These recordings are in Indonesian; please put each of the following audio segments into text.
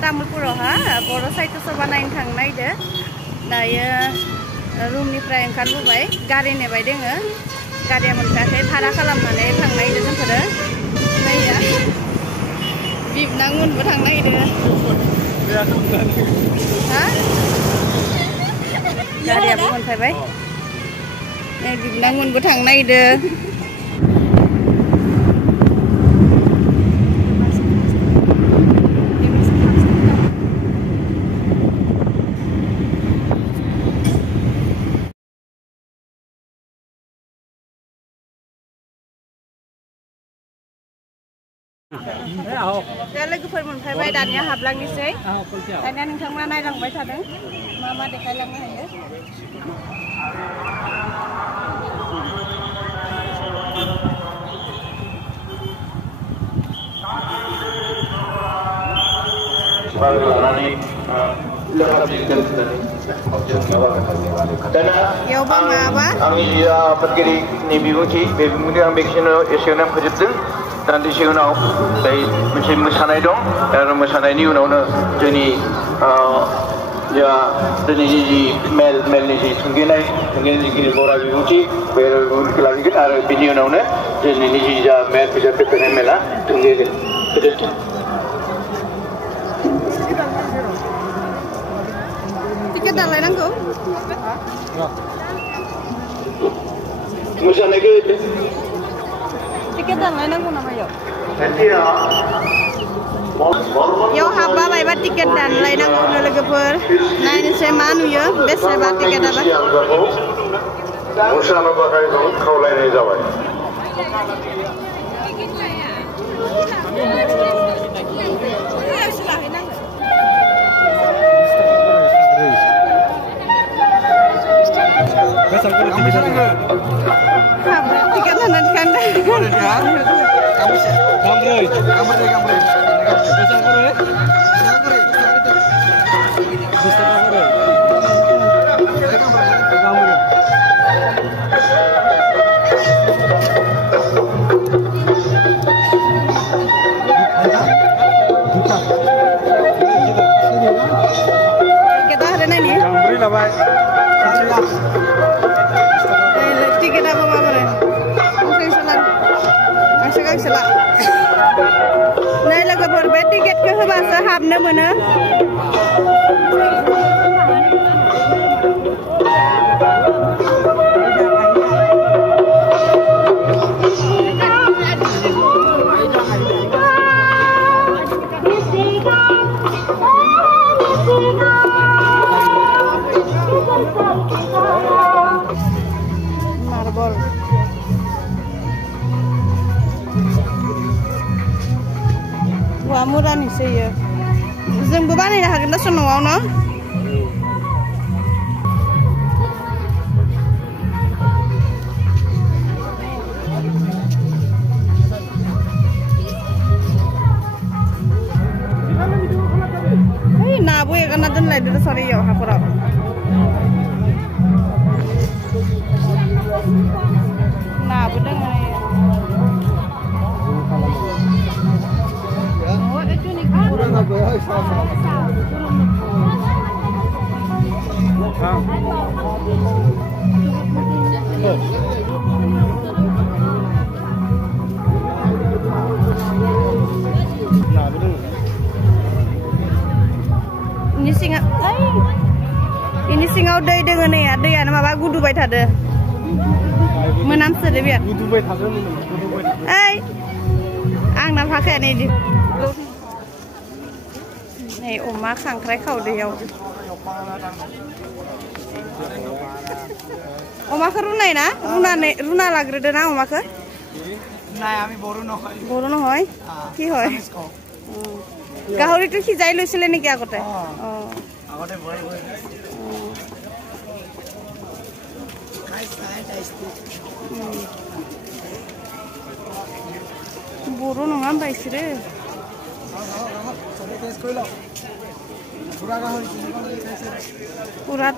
तामुलपुरावहा बर' साहित्य बानायनो थांनो नागिरदों दायो रुमनिफ्राय ओंखारबोबाय गारि नेबाय दोङो गारिया मोनफैयाखै भारा खालामनानै थांनो नागिरदों जोंफोरो नाया बिबनां मोनबो थांनो नागिरदों हा गारियाबो मोनफैबाय बिबनां मोनबो थांनो नागिरदों दा लोगोफोर मोनफैबाय दानिया हाबलांनोसै दानिया नोंथांमोना नायलांबाय थादों मा मा देखायलांनो हायो बेयावबा माबा आंनि आफादगिरिनि बिबुंथि बे बिबुंथि आं बेखिनियाव एसेयावनो फोजोबदों दान्दिसे उनाव बै मोनसे मोसानाय दं आरो मोसानायनि उनावनो जोंनि दिनैनि जि मेलनि जि थुंगेनायनि जिखिनि बरा बिबुंथि बे बिबुंथिखौ लाखिगोन आरो बिनि उनावनो दिनैनि जि जा मेल बिजाब बेफोरनाय मेला थुंगेगोन गोजोन्थों टिकेट दानलायनांगौ मोसानायखौ टिकेट दानलायनांगौ नामा इयाव हाबबा मायबा टिकेट दानलायनांगौनो लोगोफोर नायनोसै मा नुयो बेसेबा टिकेटाबा मोसानो थाखाय खावलायनाय जाबाय tiket nantikan kita ada nih tiket apa kabarnya? Oke salah, masih kan salah. Nah lagu berbeda tiket ke bahasa habna mana? Marbol. Wah murah nih sih ya. Zoom beban ini harganya semua no. Hei, nabu ya karena dan lagi sorry ya hapura. Nah, bener nggak ya? Oh, itu nih kurang apa ya? Nah, bener. Ini singa udah dengan ya, ada ya nama bagus Dubai ada. Menam sedih biar. Ang nak pakai ni di. Nih oma kangkrai kau dia. Oma ke Runa na? Runa lagi ada na oma ke? Nah, kami boru nohoi. Boru nohoi? Ki hoi? Gahori tu si jai lusile ni kya kote? Oh. Agote boru. Boru nongan baisire. Pura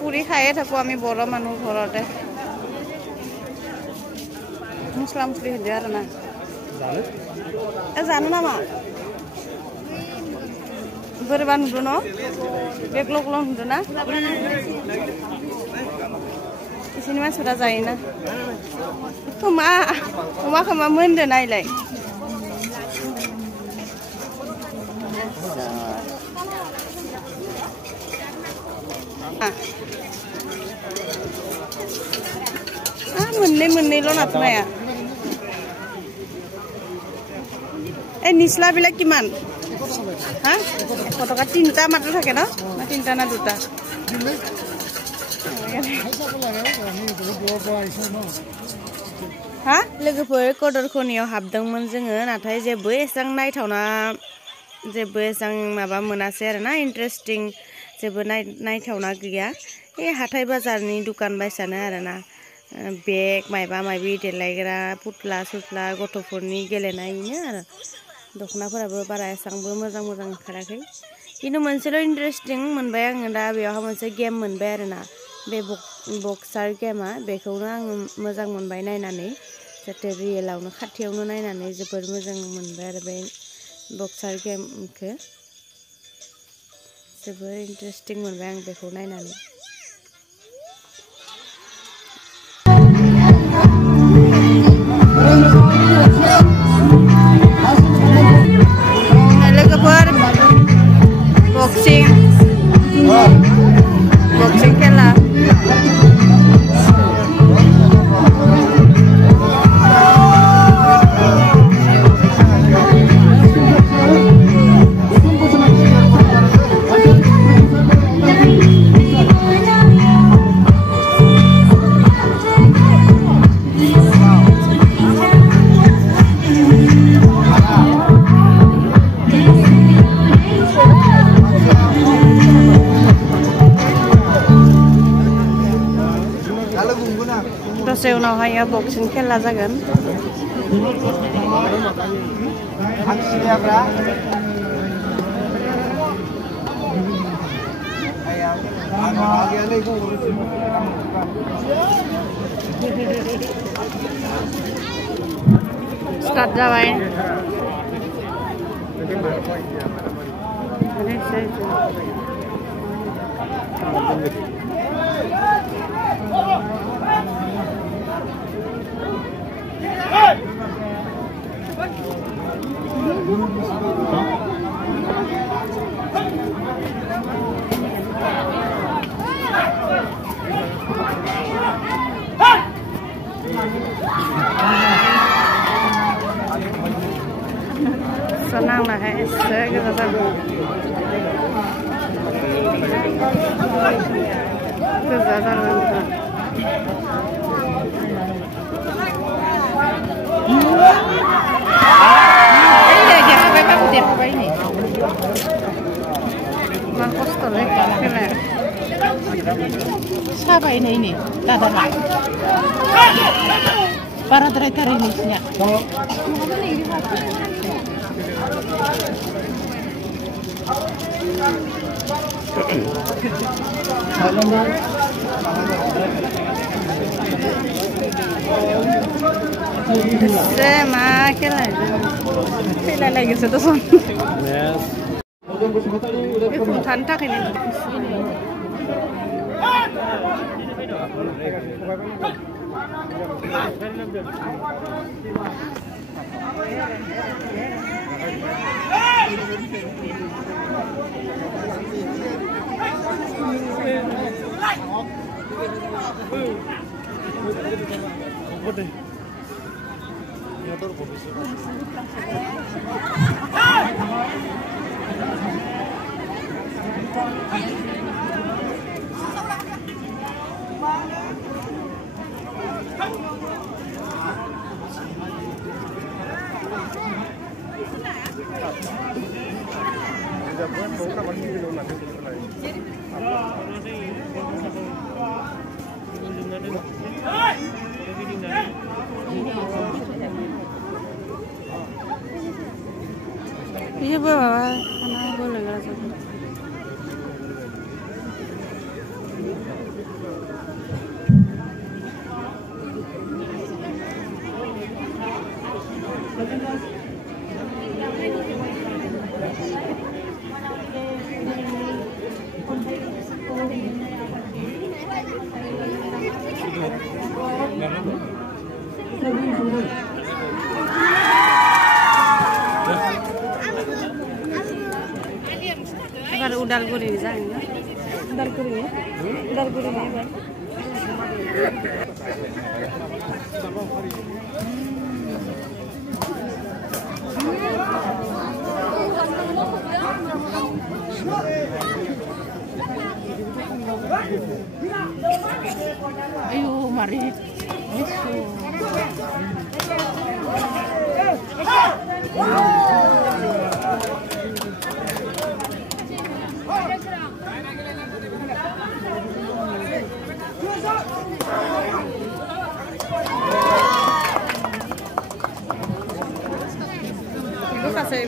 puri khaye thaku ami boro manu ghorote. Muslim sri hajar na. Janu na ma. बोरैबा नुदों न' बे ग्ल' ग्ल' नुदों ना बिसोरनि मानसिफोरा जायोना अमा खोमा मोनदो नायलाय मोननैल' नाथुनाया निचला बिलाक किमान हा 100 टका 3টা मात्र থাকে न 3টা ना 2টা हा लोगोफोर कदरखनियाव हाबदोंमोन जोङो नाथाय जेबो एसां नायथावना जेबो एसां माबा मोनासै आरो ना इन्टारेस्टिं जेबो नायथावना गैया ए हाथाय बाजारनि दुकान बायसानो आरो ना बेग मायबा मायबि देलायग्रा पुतला सुतला गथ'फोरनि गेलेनायनो आरो दखनाफोराबो बारा एसांबो मोजां ओंखाराखै किन्तु मोनसेल' इन्टारेस्टिं मोनबाय आङो दा बेयावहा मोनसे गेम मोनबाय आरो ना बे बक्सार गेमा बेखौनो आं मोजां मोनबाय नायनानै जाते रियेलावनो खाथियावनो नायनानै जोबोर मोजां मोनबाय आरो बे बक्सार गेमखौ जोबोर इन्टारेस्टिं मोनबाय आं बेखौ नायनानै लोगोफोर बक्सिं खेला दसे उनावहाय बक्सिं खेला जागोन स्टार्ट जाबाय senang lah saya kita tahu kezadan ya sampai kamu dia apa ini mangkos toleh kena siapa ini tak ada para driver ini nya Kailan lagi sa to son. Yes. Puntahan ta kini. Iya bawa, anak boleh nggak sih? उदालगुरिनि जागोन ना उदालगुरिनि एबार Ayo mari. Ibu kasih.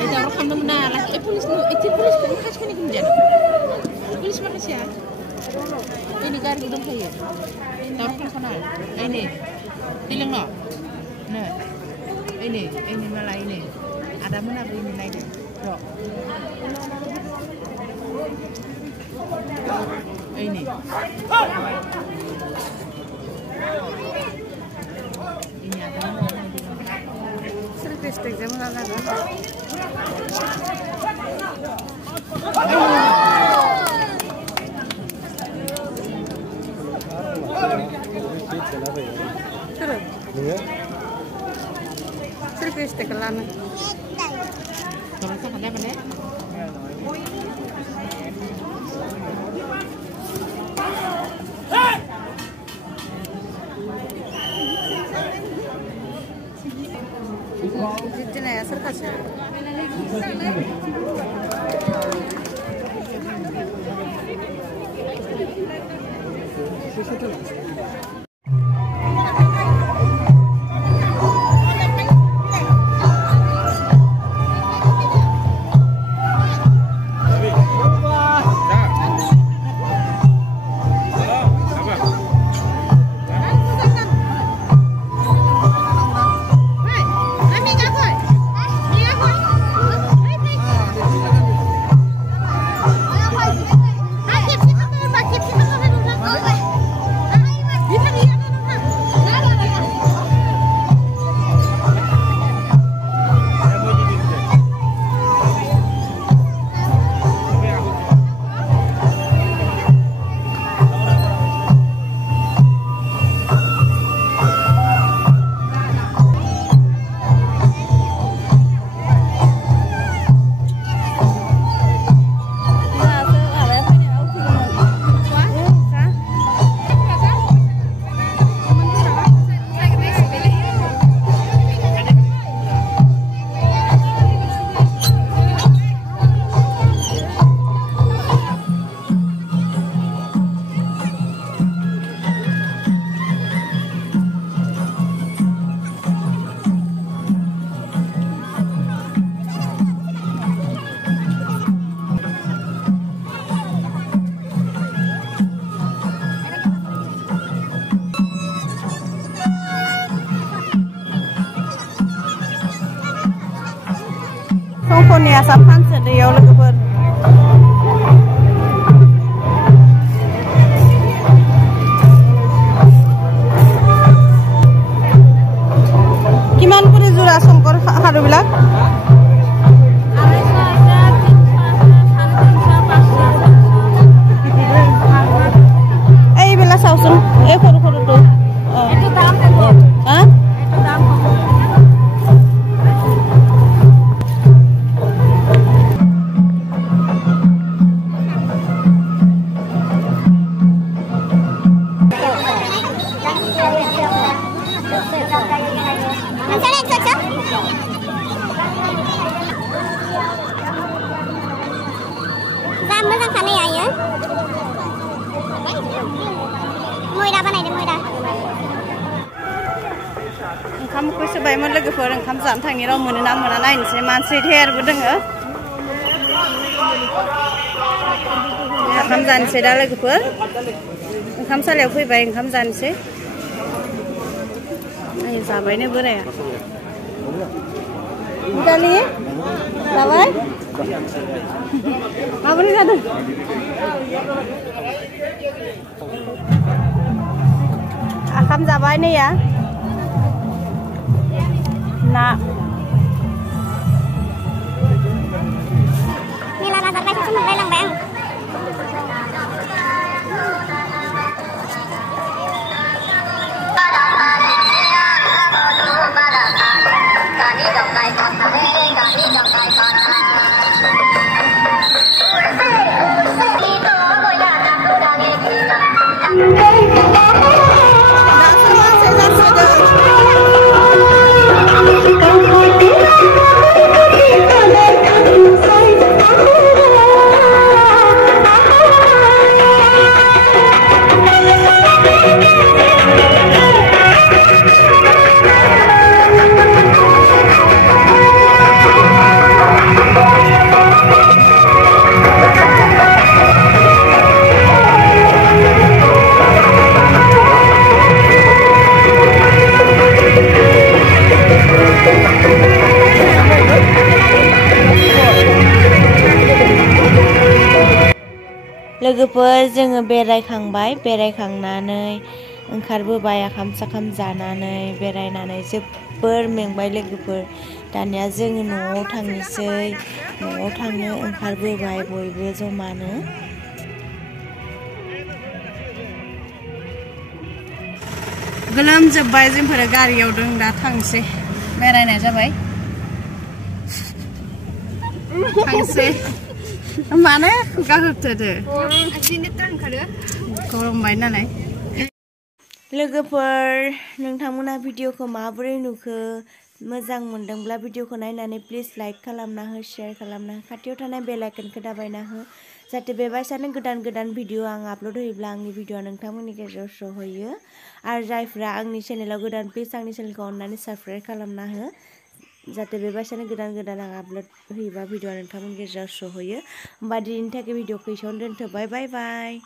Ida orang kamu mana lah? Polis nu, itu polis kan kasih ni kemudian. Polis mana sih ya? Ini garis dong saya. Taruh kan sana. Ini, hilang no. Nah, ini malah ini. Ada mana ini lagi? Yo. Ini. Ini ada mana? Servistek zaman ada. Terus. Servistek kelana. Kalau tak ada mana? Jadi ya serkas. Songkoni asap hansen di yaw lekeber. Kiman kuri jura songkor haru bilak? Eh bila sausun, koru tuh. Itu dalam Hah? Itu dalam मोजां खानाया मैदा बानायदों मैदा ओंखाम उखै सोबायमोन लोगोफोर ओंखाम जानो थांनायाव मोनो ना मोना नायनोसै मानसि धेरबो दोङो ओंखाम जानोसै दा लोगोफोर ओंखाम सालायाव फैबाय ओंखाम जानोसै Ayo जाबायनो बोराया Kali जाबाय माबोरै जादों Akam जाबाय नै ya ना Nila nazar baik cuma lelang bang. लोगोफोर जोङो बेरायखांबाय बेरायखांनानै ओंखारबोबाय आखाम साखाम जानानै बेरायनानै जोबोर मेंबाय लोगोफोर दानिया जोङो न'आव थांनोसै न'आव थांनो ओंखारबोबाय बयबो जमानो गोलोमजोब्बाय जोंफोर गारियाव दं दा थांसै बेरायनाय जाबाय थांसै माने खुगा होबथादो गरमबाय नालाय लोगोफोर नोंथांमोना भिडिअखौ माबोरै नुखो मोजां मोनदोंब्ला भिडिअखौ नायनानै प्लिज लाइक खालामना हो शेयार खालामना हो खाथियाव थानाय बेल आइकनखौ दाबायना हो जाहाथे बेबायसानो गोदान गोदान भिडिअ आं आपल'ड होयोब्ला आंनि भिडिअआ नोंथांमोननि गेजेराव सहैयो आरो जायफ्रा आंनि चेनेलाव गोदान प्लिज आंनि चेनेलखौ अननानै साबस्क्राइब खालामना हो जाहाथे बेबायसानो गोदान गोदान आं आपल'ड होयोबा भिडिअआ नोंथांमोननि गेजेराव सहैयो होमबा दिनैनि थाखाय भिडिअखौ एसेयावनो दोनथ'बाय बाय बाय